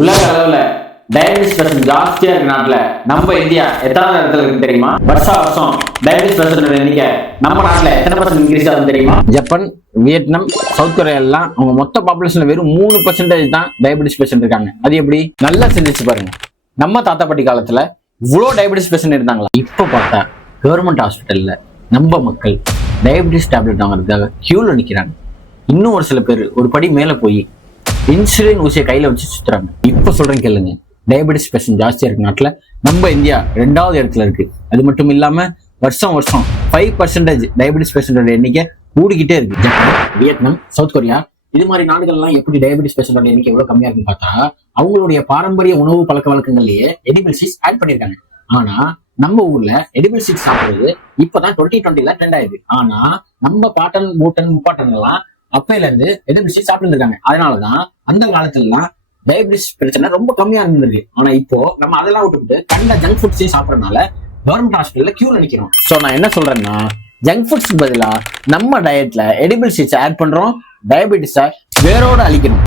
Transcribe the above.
உலக அளவுல diabetes percent ஜாஸ்தியா இருக்க நாட்டுல நம்ம இந்தியா எத்தனாவது இடத்துல இருக்கு தெரியுமா? வருஷம் டயபிட்டிஸ் பெர்சன்ட் எண்ணிக்கை நம்ம நாட்டுல எத்தனை பர்சன்ட் இன்க்ரீஸ் ஆகும் தெரியுமா? ஜப்பான், வியட்நாம், சவுத் கொரியா எல்லாம் அவங்க மொத்த பாப்புலேஷன்ல வெறும் 3% தான் டயபிட்டிஸ் பேஷண்ட் இருக்காங்க. அது எப்படி? நல்லா சிந்திச்சு பாருங்க. நம்ம தாத்தா பாட்டி காலத்துல இவ்வளவு டயபிட்டிஸ் பேஷண்ட் இருந்தாங்களா? இப்ப பார்த்தா கவர்மெண்ட் ஹாஸ்பிட்டல்ல நம்ம மக்கள் டயபிட்டிஸ் டேப்லெட் வாங்குறதுக்காக கியூல நிக்கிறாங்க. இன்னும் ஒரு சில பேர் ஒரு படி மேல போய் இன்சுலின் ஊசியை கையில வச்சு சுத்துறாங்க. இப்ப சொல்றேன் கேளுங்க, டயபிட்டிஸ் பேஷண்ட் ஜாஸ்தியா இருக்கு நாட்டுல நம்ம இந்தியா 2வது இடத்துல இருக்கு. அது மட்டும் இல்லாம வருஷம் 5% டயபிட்டிஸ் பேஷண்டோட எண்ணிக்கை கூடிக்கிட்டே இருக்கு. ஜப்பான், வியட்நாம், சவுத் கொரியா இது மாதிரி நாடுகள்லாம் எப்படி டயபிட்டிஸ் பேஷண்டோட எண்ணிக்கை எவ்வளவு கம்மியா இருக்குன்னு பார்த்தா அவங்களுடைய பாரம்பரிய உணவு பழக்க வழக்கங்கள்லயே எடிபிள் சீட்ஸ் ஆட் பண்ணிருக்காங்க. ஆனா நம்ம ஊர்ல எடிபிள் சீட்ஸ் சாப்பிடுறது இப்பதான் 2020ல ட்ரெண்ட் ஆயிடுது. ஆனா நம்ம பாட்டன் மூட்டன் முப்பாட்டன் எல்லாம் அப்பையில இருந்து எதிர்ப்பு சீட் சாப்பிட்டு இருக்காங்க. அதனாலதான் அந்த காலத்துல டயபிட்டிஸ் பிரச்சனை ரொம்ப கம்மியா இருந்திருக்கு. ஆனா இப்போ நம்ம அதெல்லாம் விட்டுவிட்டு கண்ட ஜங்க் ஃபுட்ஸையும் சாப்பிடறதுனால கவர்மெண்ட் ஹாஸ்பிட்டல்ல கியூல நிக்கிறோம். சோ நான் என்ன சொல்றேன்னா, ஜங்க் ஃபுட்ஸ்க்கு பதிலா நம்ம டயட்ல எடிபிள் சீட்ஸ் ஆட் பண்றோம், டயபிட்டிஸை வேரோட அழிக்கணும்.